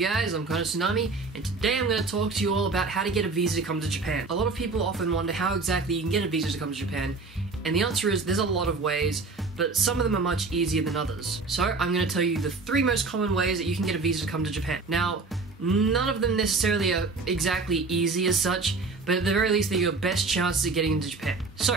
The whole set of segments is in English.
guys, I'm ConnorTsunami, and today I'm going to talk to you all about how to get a visa to come to Japan. A lot of people often wonder how exactly you can get a visa to come to Japan, and the answer is there's a lot of ways, but some of them are much easier than others. So I'm going to tell you the 3 most common ways that you can get a visa to come to Japan. Now, none of them necessarily are exactly easy as such, but at the very least they're your best chances of getting into Japan. So,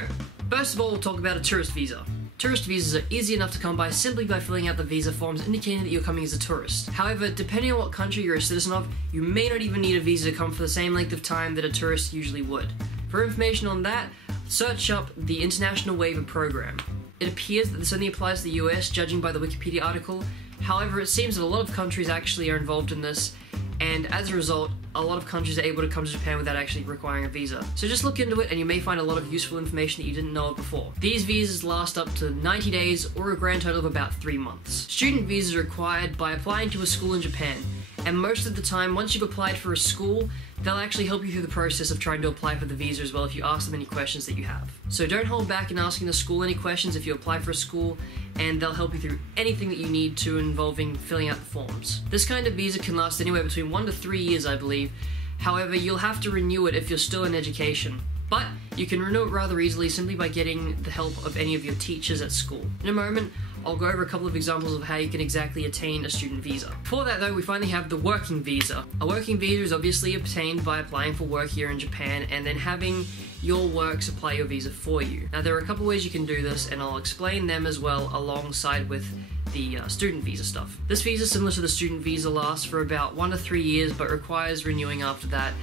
first of all, we'll talk about a tourist visa. Tourist visas are easy enough to come by simply by filling out the visa forms indicating that you're coming as a tourist. However, depending on what country you're a citizen of, you may not even need a visa to come for the same length of time that a tourist usually would. For information on that, search up the International Waiver Program. It appears that this only applies to the US, judging by the Wikipedia article. However, it seems that a lot of countries actually are involved in this, and as a result, a lot of countries are able to come to Japan without actually requiring a visa. So just look into it and you may find a lot of useful information that you didn't know of before. These visas last up to 90 days or a grand total of about 3 months. Student visas are required by applying to a school in Japan, and most of the time, once you've applied for a school, they'll actually help you through the process of trying to apply for the visa as well if you ask them any questions that you have. So don't hold back in asking the school any questions if you apply for a school, and they'll help you through anything that you need to involving filling out the forms. This kind of visa can last anywhere between 1 to 3 years, I believe. However, you'll have to renew it if you're still in education. But you can renew it rather easily simply by getting the help of any of your teachers at school. In a moment, I'll go over a couple of examples of how you can exactly attain a student visa. Before that though, we finally have the working visa. A working visa is obviously obtained by applying for work here in Japan and then having your work supply your visa for you. Now there are a couple ways you can do this, and I'll explain them as well alongside with the student visa stuff. This visa, similar to the student visa, lasts for about 1 to 3 years but requires renewing after that,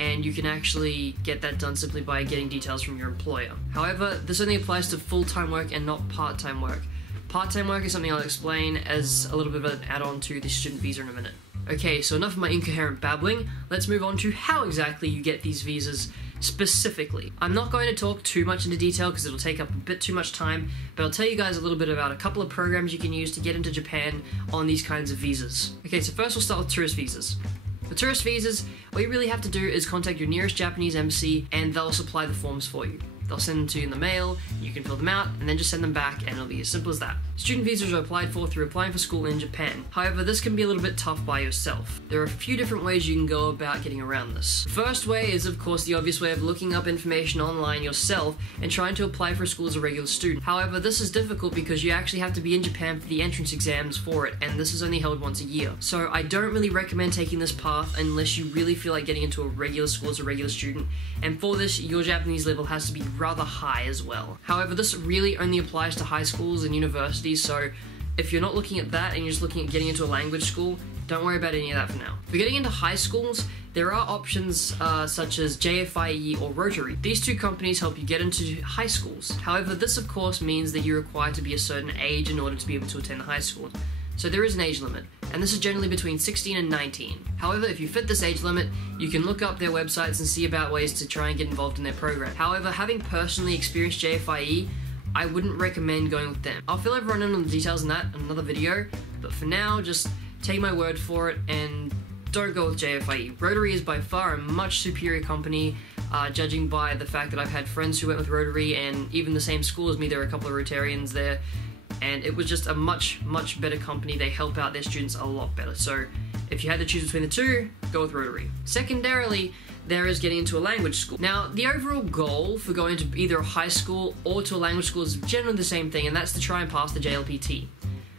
and you can actually get that done simply by getting details from your employer. However, this only applies to full-time work and not part-time work. Part-time work is something I'll explain as a little bit of an add-on to the student visa in a minute. Okay, so enough of my incoherent babbling, let's move on to how exactly you get these visas specifically. I'm not going to talk too much into detail because it'll take up a bit too much time, but I'll tell you guys a little bit about a couple of programs you can use to get into Japan on these kinds of visas. Okay, so first we'll start with tourist visas. For tourist visas, all you really have to do is contact your nearest Japanese embassy and they'll supply the forms for you. They'll send them to you in the mail, you can fill them out, and then just send them back, and it'll be as simple as that. Student visas are applied for through applying for school in Japan. However, this can be a little bit tough by yourself. There are a few different ways you can go about getting around this. The first way is, of course, the obvious way of looking up information online yourself and trying to apply for school as a regular student. However, this is difficult because you actually have to be in Japan for the entrance exams for it, and this is only held once a year. So I don't really recommend taking this path unless you really feel like getting into a regular school as a regular student, and for this, your Japanese level has to be rather high as well. However, this really only applies to high schools and universities, so if you're not looking at that and you're just looking at getting into a language school, don't worry about any of that for now. For getting into high schools, there are options such as JFIE or Rotary. These 2 companies help you get into high schools. However, this of course means that you're required to be a certain age in order to be able to attend high school. So there is an age limit, and this is generally between 16 and 19. However, if you fit this age limit, you can look up their websites and see about ways to try and get involved in their program. However, having personally experienced JFIE, I wouldn't recommend going with them. I'll fill everyone in on the details on that in another video, but for now, just take my word for it and don't go with JFIE. Rotary is by far a much superior company, judging by the fact that I've had friends who went with Rotary, and even the same school as me, there are a couple of Rotarians there, and it was just a much better company. They help out their students a lot better. So if you had to choose between the 2, go with Rotary. Secondarily, there is getting into a language school. Now, the overall goal for going to either a high school or to a language school is generally the same thing, and that's to try and pass the JLPT.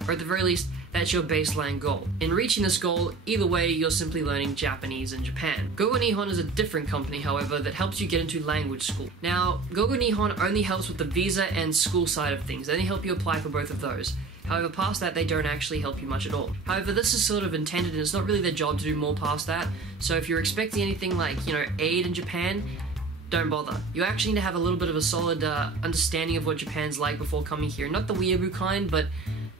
Or at the very least, that's your baseline goal. In reaching this goal, either way, you're simply learning Japanese in Japan. Gogo Nihon is a different company, however, that helps you get into language school. Now, Gogo Nihon only helps with the visa and school side of things. They only help you apply for both of those. However, past that, they don't actually help you much at all. However, this is sort of intended, and it's not really their job to do more past that. So if you're expecting anything like, aid in Japan, don't bother. You actually need to have a little bit of a solid understanding of what Japan's like before coming here. Not the weeaboo kind, but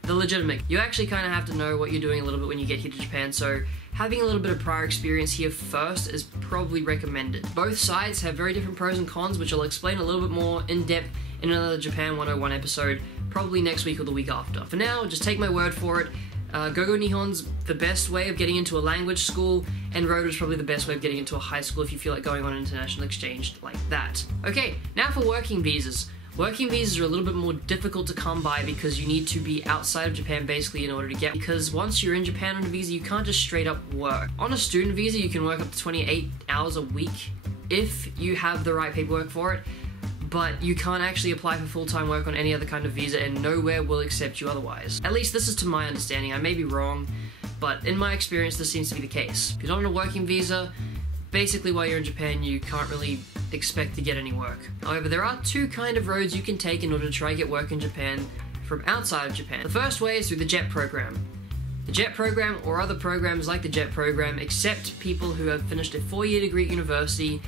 the legitimate. You actually kind of have to know what you're doing a little bit when you get here to Japan, so having a little bit of prior experience here first is probably recommended. Both sides have very different pros and cons, which I'll explain a little bit more in depth in another Japan 101 episode, probably next week or the week after. For now, just take my word for it. Gogo Nihon's the best way of getting into a language school, and Rotary's probably the best way of getting into a high school if you feel like going on an international exchange like that. Okay, now for working visas. Working visas are a little bit more difficult to come by because you need to be outside of Japan basically in order to get, because once you're in Japan on a visa, you can't just straight up work. On a student visa, you can work up to 28 hours a week if you have the right paperwork for it, but you can't actually apply for full-time work on any other kind of visa, and nowhere will accept you otherwise. At least this is to my understanding. I may be wrong, but in my experience this seems to be the case. If you're not on a working visa, basically while you're in Japan you can't really expect to get any work. However, there are two kind of roads you can take in order to try to get work in Japan from outside of Japan. The first way is through the JET program. The JET program, or other programs like the JET program, accept people who have finished a 4-year degree at university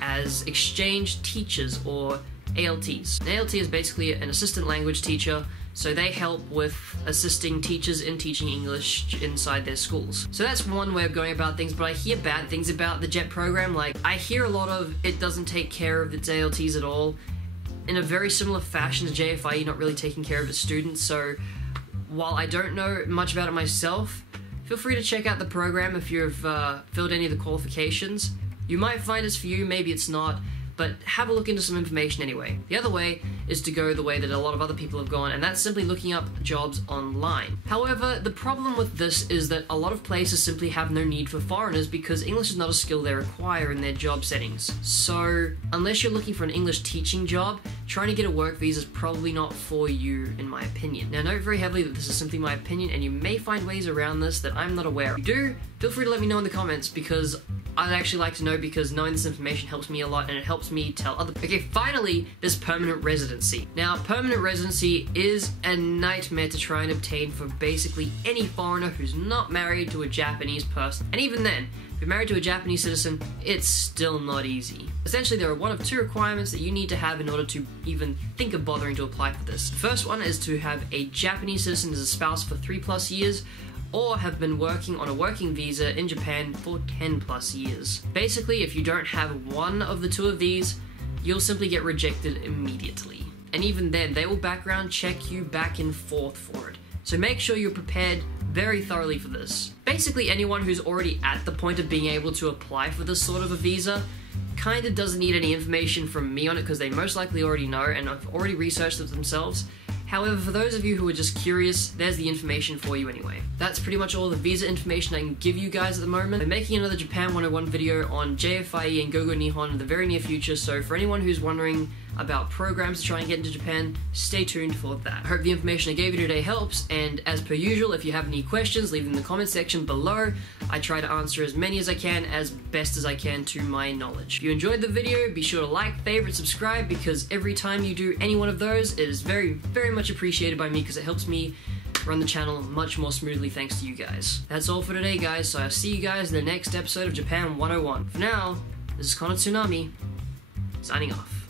as exchange teachers, or ALTs. An ALT is basically an assistant language teacher, so they help with assisting teachers in teaching English inside their schools. So that's one way of going about things, but I hear bad things about the JET program. Like, I hear a lot of it doesn't take care of its ALTs at all, in a very similar fashion to JFIE not really taking care of its students. So while I don't know much about it myself, feel free to check out the program if you've filled any of the qualifications. You might find it's for you, maybe it's not, but have a look into some information anyway. The other way is to go the way that a lot of other people have gone, and that's simply looking up jobs online. However, the problem with this is that a lot of places simply have no need for foreigners because English is not a skill they require in their job settings. So, unless you're looking for an English teaching job, trying to get a work visa is probably not for you, in my opinion. Now, note very heavily that this is simply my opinion, and you may find ways around this that I'm not aware of. If you do, feel free to let me know in the comments, because I'd actually like to know, because knowing this information helps me a lot and it helps me tell other people. Okay, finally, there's permanent residency. Now, permanent residency is a nightmare to try and obtain for basically any foreigner who's not married to a Japanese person. And even then, if you're married to a Japanese citizen, it's still not easy. Essentially, there are one of two requirements that you need to have in order to even think of bothering to apply for this. The first one is to have a Japanese citizen as a spouse for 3+ years, or have been working on a working visa in Japan for 10+ years. Basically, if you don't have one of the two of these, you'll simply get rejected immediately. And even then, they will background check you back and forth for it. So make sure you're prepared very thoroughly for this. Basically, anyone who's already at the point of being able to apply for this sort of a visa kinda doesn't need any information from me on it, because they most likely already know and have already researched it themselves. However, for those of you who are just curious, there's the information for you anyway. That's pretty much all the visa information I can give you guys at the moment. I'm making another Japan 101 video on JFIE and Gogo Nihon in the very near future, so for anyone who's wondering about programs to try and get into Japan, stay tuned for that. I hope the information I gave you today helps, and as per usual, if you have any questions, leave them in the comment section below. I try to answer as many as I can, as best as I can to my knowledge. If you enjoyed the video, be sure to like, favorite, subscribe, because every time you do any one of those, it is very, very much appreciated by me, because it helps me run the channel much more smoothly thanks to you guys. That's all for today, guys, so I'll see you guys in the next episode of Japan 101. For now, this is ConnorTsunami, signing off.